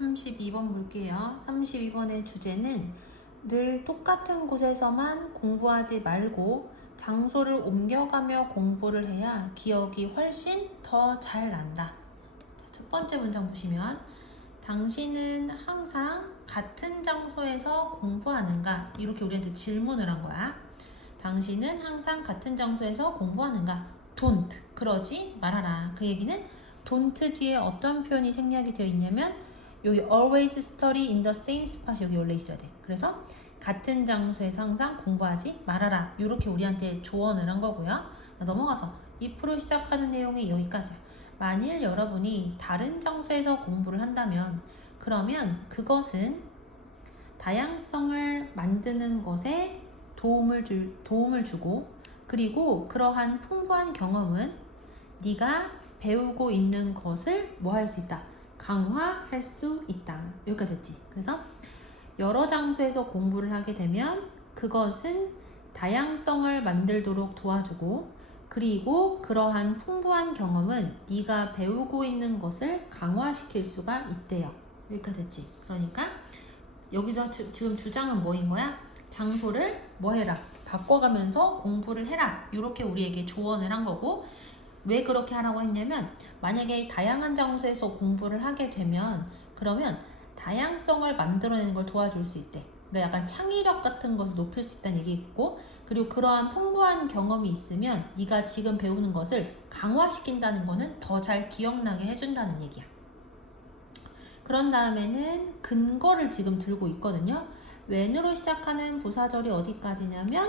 32번 볼게요. 32번의 주제는 늘 똑같은 곳에서만 공부하지 말고 장소를 옮겨가며 공부를 해야 기억이 훨씬 더 잘 난다. 첫 번째 문장 보시면 당신은 항상 같은 장소에서 공부하는가? 이렇게 우리한테 질문을 한 거야. 당신은 항상 같은 장소에서 공부하는가? Don't. 그러지 말아라. 그 얘기는 don't 뒤에 어떤 표현이 생략이 되어 있냐면 여기 always study in the same spot 여기 원래 있어야 돼. 그래서 같은 장소에서 항상 공부하지 말아라. 이렇게 우리한테 조언을 한 거고요. 넘어가서 if로 시작하는 내용이 여기까지야. 만일 여러분이 다른 장소에서 공부를 한다면 그러면 그것은 다양성을 만드는 것에 도움을 주고 그리고 그러한 풍부한 경험은 네가 배우고 있는 것을 뭐 할 수 있다? 강화할 수 있다. 여기까지 됐지? 그래서 여러 장소에서 공부를 하게 되면 그것은 다양성을 만들도록 도와주고 그리고 그러한 풍부한 경험은 네가 배우고 있는 것을 강화시킬 수가 있대요. 여기까지 됐지? 그러니까 여기서 지금 주장은 뭐인 거야? 장소를 뭐 해라? 바꿔가면서 공부를 해라. 이렇게 우리에게 조언을 한 거고 왜 그렇게 하라고 했냐면 만약에 다양한 장소에서 공부를 하게 되면 그러면 다양성을 만들어내는 걸 도와줄 수 있대. 그러니까 약간 창의력 같은 것을 높일 수 있다는 얘기겠고 그리고 그러한 풍부한 경험이 있으면 네가 지금 배우는 것을 강화시킨다는 거는 더 잘 기억나게 해준다는 얘기야. 그런 다음에는 근거를 지금 들고 있거든요. when으로 시작하는 부사절이 어디까지냐면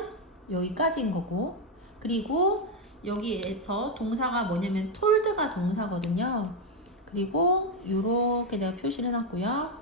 여기까지인 거고 그리고 여기에서 동사가 뭐냐면 told가 동사거든요. 그리고 이렇게 내가 표시를 해놨고요.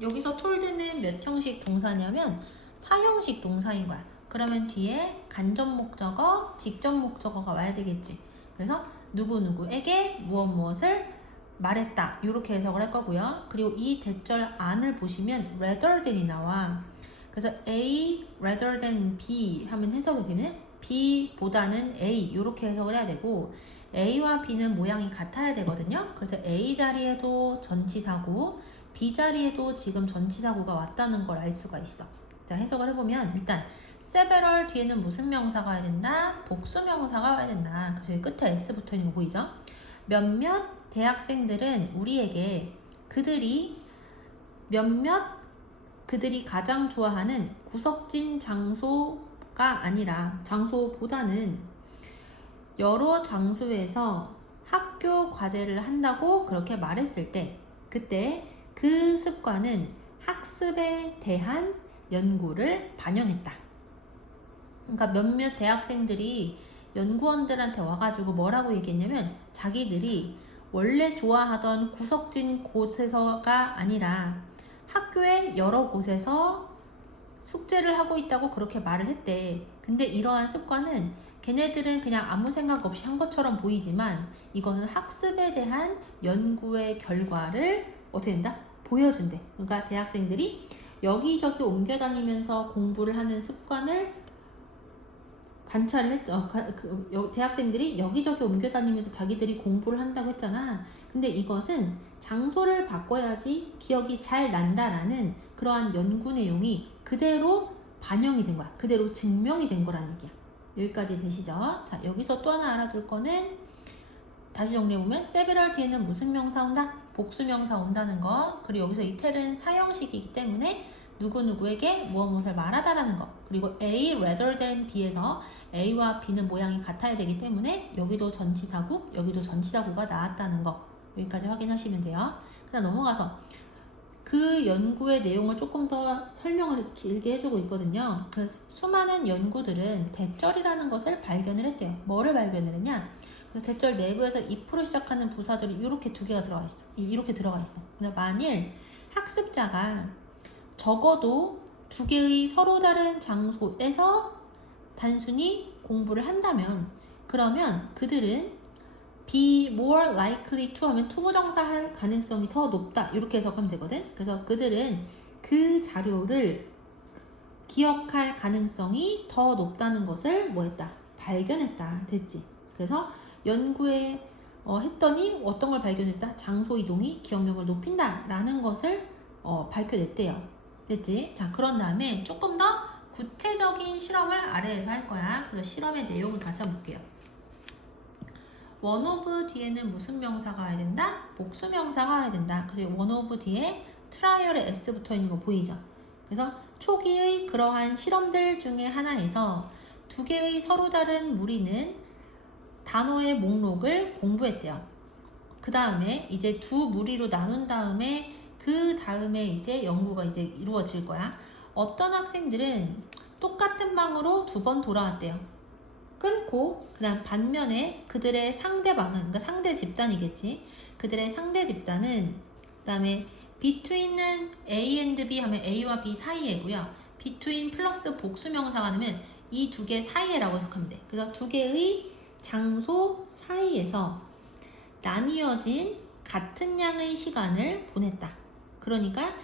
여기서 told는 몇 형식 동사냐면 4형식 동사인 거야. 그러면 뒤에 간접 목적어, 직접 목적어가 와야 되겠지. 그래서 누구누구에게 무엇을 말했다. 이렇게 해석을 할 거고요. 그리고 이 대절 안을 보시면 rather than이 나와. 그래서 A rather than B 하면 해석이 되면 B보다는 A 이렇게 해석을 해야 되고 A와 B는 모양이 같아야 되거든요. 그래서 A 자리에도 전치사구 B 자리에도 지금 전치사구가 왔다는 걸 알 수가 있어. 자, 해석을 해보면 일단 several 뒤에는 무슨 명사가 와야 된다? 복수 명사가 와야 된다. 그래서 여기 끝에 S 붙어 있는 거 보이죠? 몇몇 대학생들은 우리에게 그들이 가장 좋아하는 구석진 장소가 아니라 장소보다는 여러 장소에서 학교 과제를 한다고 그렇게 말했을 때 그때 그 습관은 학습에 대한 연구를 반영했다. 그러니까 몇몇 대학생들이 연구원들한테 와가지고 뭐라고 얘기했냐면 자기들이 원래 좋아하던 구석진 곳에서가 아니라 학교의 여러 곳에서 숙제를 하고 있다고 그렇게 말을 했대. 근데 이러한 습관은 걔네들은 그냥 아무 생각 없이 한 것처럼 보이지만 이것은 학습에 대한 연구의 결과를 어떻게 된다? 보여준대. 그러니까 대학생들이 여기저기 옮겨 다니면서 공부를 하는 습관을 관찰을 했죠. 대학생들이 여기저기 옮겨 다니면서 자기들이 공부를 한다고 했잖아. 근데 이것은 장소를 바꿔야지 기억이 잘 난다라는 그러한 연구 내용이 그대로 반영이 된 거야. 그대로 증명이 된 거란 얘기야. 여기까지 되시죠? 자, 여기서 또 하나 알아둘 거는 다시 정리해보면 several 뒤에는 무슨 명사 온다? 복수 명사 온다는 거. 그리고 여기서 이텔은 사형식이기 때문에 누구누구에게 무엇을 말하다라는 거. 그리고 A rather than B에서 A와 B는 모양이 같아야 되기 때문에 여기도 전치사구, 여기도 전치사구가 나왔다는 거. 여기까지 확인하시면 돼요. 그다음 넘어가서 그 연구의 내용을 조금 더 설명을 길게 해주고 있거든요. 그래서 수많은 연구들은 대절이라는 것을 발견을 했대요. 뭐를 발견을 했냐? 그래서 대절 내부에서 if로 시작하는 부사절이 이렇게 두 개가 들어가 있어. 이렇게 들어가 있어. 그러니까 만일 학습자가 적어도 두 개의 서로 다른 장소에서 단순히 공부를 한다면 그러면 그들은 be more likely to 하면 투부정사 할 가능성이 더 높다 이렇게 해석하면 되거든. 그래서 그들은 그 자료를 기억할 가능성이 더 높다는 것을 뭐 했다? 발견했다. 됐지? 그래서 연구의 했더니 어떤 걸 발견했다? 장소 이동이 기억력을 높인다라는 것을 밝혀냈대요. 됐지? 자, 그런 다음에 조금 더 구체적인 실험을 아래에서 할 거야. 그래서 실험의 내용을 같이 한번 볼게요. 원 오브 뒤에는 무슨 명사가 와야 된다? 복수 명사가 와야 된다. 그래서 원 오브 뒤에 트라이얼에 S 붙어 있는 거 보이죠? 그래서 초기의 그러한 실험들 중에 하나에서 두 개의 서로 다른 무리는 단어의 목록을 공부했대요. 그 다음에 이제 두 무리로 나눈 다음에 그 다음에 이제 연구가 이제 이루어질 거야. 어떤 학생들은 똑같은 방으로 2번 돌아왔대요. 끊고 그 다음 반면에 그들의 상대방은, 그러니까 상대 집단이겠지. 그들의 상대 집단은 그 다음에 between은 A and B 하면 A와 B 사이에고요. between 플러스 복수명사가 되면 이 두 개 사이에라고 해석하면 돼. 그래서 두 개의 장소 사이에서 나뉘어진 같은 양의 시간을 보냈다. 그러니까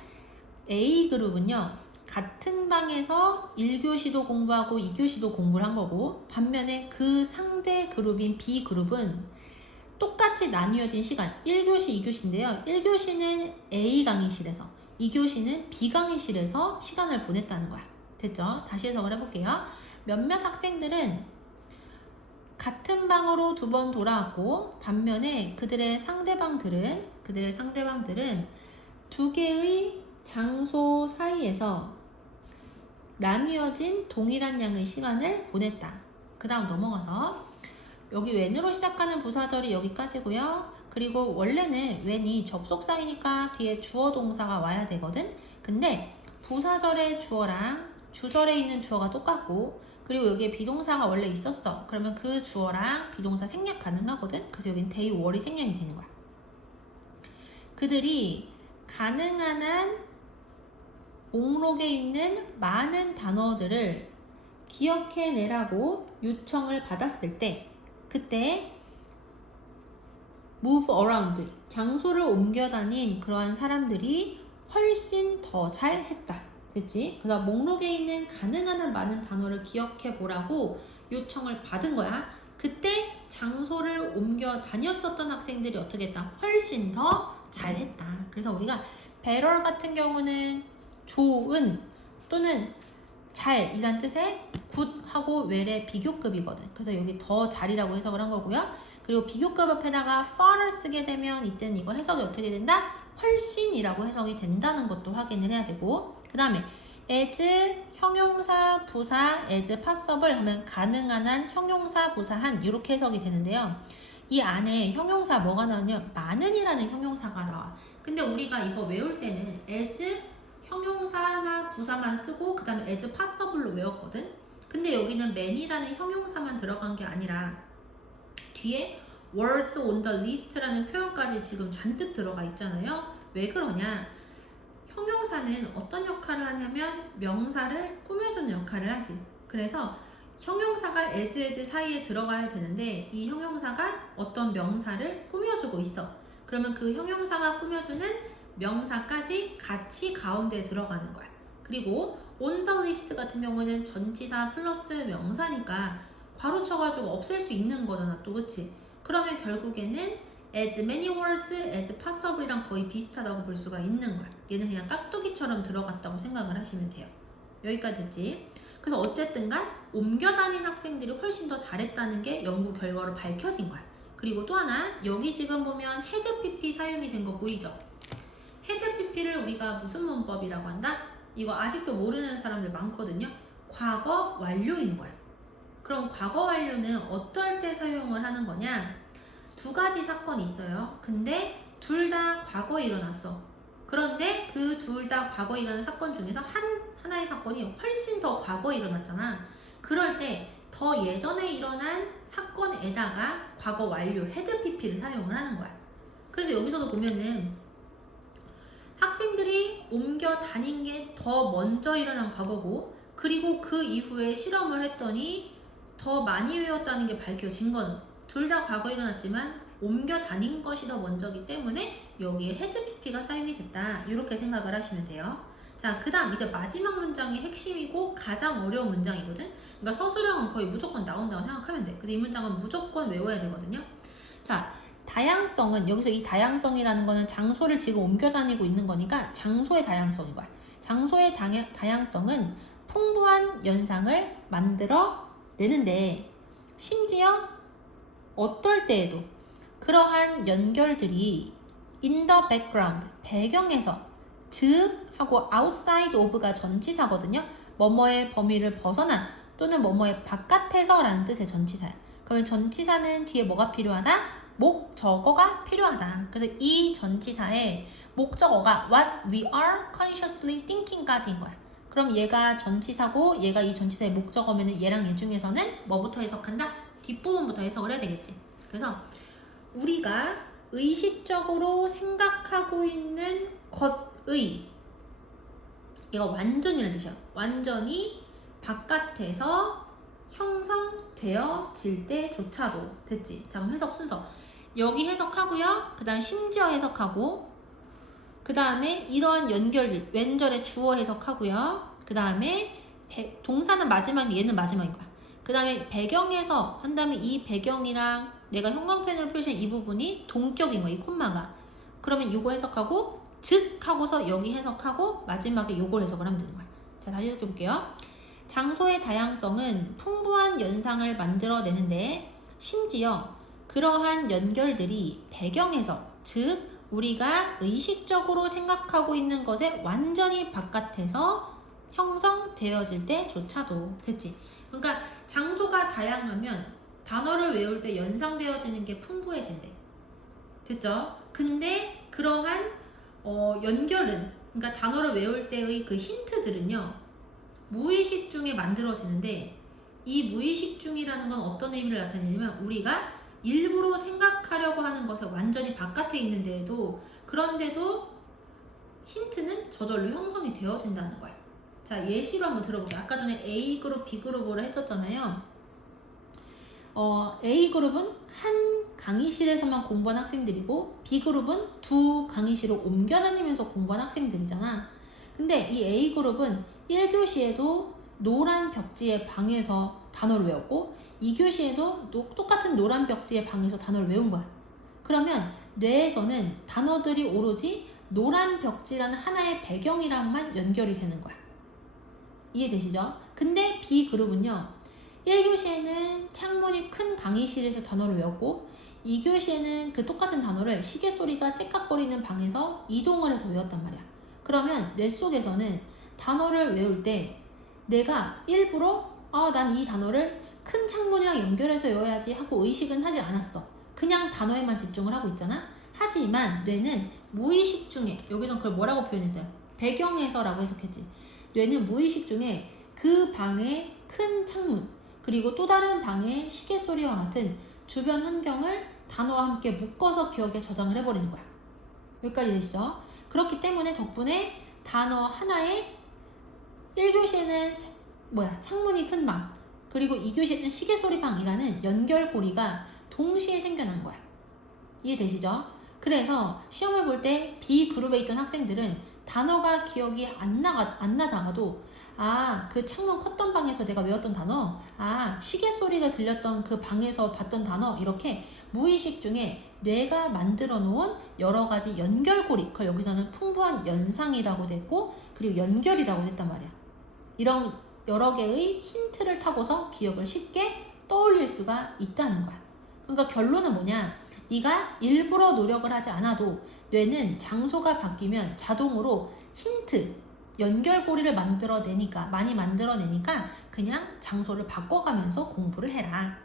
A그룹은요, 같은 방에서 1교시도 공부하고 2교시도 공부를 한 거고, 반면에 그 상대 그룹인 B그룹은 똑같이 나뉘어진 시간, 1교시, 2교시인데요. 1교시는 A 강의실에서, 2교시는 B 강의실에서 시간을 보냈다는 거야. 됐죠? 다시 해석을 해볼게요. 몇몇 학생들은 같은 방으로 2번 돌아왔고, 반면에 그들의 상대방들은 두 개의 장소 사이에서 나뉘어진 동일한 양의 시간을 보냈다. 그 다음 넘어가서 여기 when으로 시작하는 부사절이 여기까지고요. 그리고 원래는 when이 접속사이니까 뒤에 주어 동사가 와야 되거든. 근데 부사절의 주어랑 주절에 있는 주어가 똑같고, 그리고 여기에 비동사가 원래 있었어. 그러면 그 주어랑 비동사 생략 가능하거든. 그래서 여긴 they were이 생략이 되는 거야. 그들이 가능한 한 목록에 있는 많은 단어들을 기억해내라고 요청을 받았을 때, 그때 move around, 장소를 옮겨 다닌 그러한 사람들이 훨씬 더 잘했다. 됐지? 그래서 목록에 있는 가능한 한 많은 단어를 기억해 보라고 요청을 받은 거야. 그때 장소를 옮겨 다녔었던 학생들이 어떻게 했다? 훨씬 더 잘했다. 그래서 우리가 better 같은 경우는 좋은 또는 잘 이란 뜻의 굿하고 well의 비교급이거든. 그래서 여기 더 잘이라고 해석을 한 거고요. 그리고 비교급 앞에다가 far를 쓰게 되면 이때는 이거 해석이 어떻게 된다? 훨씬이라고 해석이 된다는 것도 확인을 해야 되고, 그 다음에 as 형용사 부사 as possible 하면 가능한 한 형용사 부사한 이렇게 해석이 되는데요. 이 안에 형용사 뭐가 나오냐? 많은이라는 형용사가 나와. 근데 우리가 이거 외울 때는 as 형용사나 부사만 쓰고 그 다음에 as possible로 외웠거든. 근데 여기는 many라는 형용사만 들어간 게 아니라 뒤에 words on the list라는 표현까지 지금 잔뜩 들어가 있잖아요. 왜 그러냐? 형용사는 어떤 역할을 하냐면 명사를 꾸며주는 역할을 하지. 그래서 형용사가 as 사이에 들어가야 되는데 이 형용사가 어떤 명사를 꾸며주고 있어. 그러면 그 형용사가 꾸며주는 명사까지 같이 가운데에 들어가는 거야. 그리고 on the list 같은 경우는 전치사 플러스 명사니까 괄호쳐가지고 없앨 수 있는 거잖아 또, 그치? 그러면 결국에는 as many words as possible이랑 거의 비슷하다고 볼 수가 있는 거야. 얘는 그냥 깍두기처럼 들어갔다고 생각을 하시면 돼요. 여기까지 됐지? 그래서 어쨌든 간 옮겨 다닌 학생들이 훨씬 더 잘했다는 게 연구 결과로 밝혀진 거야. 그리고 또 하나, 여기 지금 보면 헤드 PP 사용이 된 거 보이죠? 헤드 PP를 우리가 무슨 문법이라고 한다? 이거 아직도 모르는 사람들 많거든요. 과거 완료인 거야. 그럼 과거 완료는 어떨 때 사용을 하는 거냐? 두 가지 사건이 있어요. 근데 둘 다 과거에 일어났어. 그런데 그 둘 다 과거에 일어난 사건 중에서 하나의 사건이 훨씬 더 과거에 일어났잖아. 그럴 때 더 예전에 일어난 사건에다가 과거 완료 헤드 PP를 사용을 하는 거야. 그래서 여기서도 보면은 학생들이 옮겨 다닌 게 더 먼저 일어난 과거고, 그리고 그 이후에 실험을 했더니 더 많이 외웠다는 게 밝혀진 거는 둘 다 과거에 일어났지만 옮겨 다닌 것이 더 먼저기 때문에 여기에 헤드 PP가 사용이 됐다. 이렇게 생각을 하시면 돼요. 자, 그 다음 이제 마지막 문장이 핵심이고 가장 어려운 문장이거든. 그러니까 서술형은 거의 무조건 나온다고 생각하면 돼. 그래서 이 문장은 무조건 외워야 되거든요. 자, 다양성은 여기서 이 다양성이라는 거는 장소를 지금 옮겨 다니고 있는 거니까 장소의 다양성인 거야. 장소의 다양성은 풍부한 연상을 만들어 내는데 심지어 어떨 때에도 그러한 연결들이 in the background, 배경에서 즉 하고 outside of가 전치사거든요. 뭐뭐의 범위를 벗어난 또는 뭐뭐의 바깥에서 라는 뜻의 전치사야. 그러면 전치사는 뒤에 뭐가 필요하다? 목적어가 필요하다. 그래서 이 전치사의 목적어가 what we are consciously thinking까지인 거야. 그럼 얘가 전치사고 얘가 이 전치사의 목적어면은 얘랑 얘 중에서는 뭐부터 해석한다? 뒷부분부터 해석을 해야 되겠지. 그래서 우리가 의식적으로 생각하고 있는 것의 이거 완전이라는 뜻이야. 완전히 바깥에서 형성되어질 때조차도 됐지. 자, 그럼 해석 순서. 여기 해석하고요. 그 다음 심지어 해석하고 그 다음에 이러한 연결 왼절의 주어 해석하고요. 그 다음에 동사는 마지막에 얘는 마지막인 거야. 그 다음에 배경에서 한 다음에 이 배경이랑 내가 형광펜으로 표시한 이 부분이 동격인 거야. 이 콤마가. 그러면 이거 해석하고 즉 하고서 여기 해석하고 마지막에 요걸 해석을 하면 되는 거야. 자, 다시 해석해 볼게요. 장소의 다양성은 풍부한 연상을 만들어내는데 심지어 그러한 연결들이 배경에서 즉 우리가 의식적으로 생각하고 있는 것의 완전히 바깥에서 형성되어질 때조차도 됐지. 그러니까 장소가 다양하면 단어를 외울 때 연상되어지는 게 풍부해진대. 됐죠? 근데 그러한 연결은 그러니까 단어를 외울 때의 그 힌트들은요. 무의식 중에 만들어지는데 이 무의식 중이라는 건 어떤 의미를 나타내냐면 우리가 일부러 생각하려고 하는 것에 완전히 바깥에 있는데도 그런데도 힌트는 저절로 형성이 되어진다는 거야. 자, 예시로 한번 들어볼게요. 아까 전에 A그룹, B그룹으로 했었잖아요. A그룹은 한 강의실에서만 공부한 학생들이고 B그룹은 두 강의실로 옮겨 다니면서 공부한 학생들이잖아. 근데 이 A그룹은 1교시에도 노란 벽지의 방에서 단어를 외웠고 2교시에도 똑같은 노란 벽지의 방에서 단어를 외운 거야. 그러면 뇌에서는 단어들이 오로지 노란 벽지라는 하나의 배경이랑만 연결이 되는 거야. 이해되시죠? 근데 B그룹은요. 1교시에는 창문이 큰 강의실에서 단어를 외웠고 2교시에는 그 똑같은 단어를 시계 소리가 째깍거리는 방에서 이동을 해서 외웠단 말이야. 그러면 뇌 속에서는 단어를 외울 때 내가 일부러 난 이 단어를 큰 창문이랑 연결해서 외워야지 하고 의식은 하지 않았어. 그냥 단어에만 집중을 하고 있잖아. 하지만 뇌는 무의식 중에 여기서 그걸 뭐라고 표현했어요? 배경에서라고 해석했지. 뇌는 무의식 중에 그 방의 큰 창문 그리고 또 다른 방의 시계 소리와 같은 주변 환경을 단어와 함께 묶어서 기억에 저장을 해버리는 거야. 여기까지 되시죠? 그렇기 때문에 덕분에 단어 하나에 1교시에는 창문이 큰 방 그리고 2교시에는 시계 소리 방이라는 연결고리가 동시에 생겨난 거야. 이해되시죠? 그래서 시험을 볼 때 B그룹에 있던 학생들은 단어가 기억이 안 나다가도 그 창문 컸던 방에서 내가 외웠던 단어 시계 소리가 들렸던 그 방에서 봤던 단어 이렇게 무의식 중에 뇌가 만들어 놓은 여러 가지 연결고리 그걸 여기서는 풍부한 연상이라고 됐고 그리고 연결이라고 됐단 말이야. 이런 여러 개의 힌트를 타고서 기억을 쉽게 떠올릴 수가 있다는 거야. 그러니까 결론은 뭐냐? 네가 일부러 노력을 하지 않아도 뇌는 장소가 바뀌면 자동으로 힌트, 연결고리를 많이 만들어내니까 그냥 장소를 바꿔가면서 공부를 해라.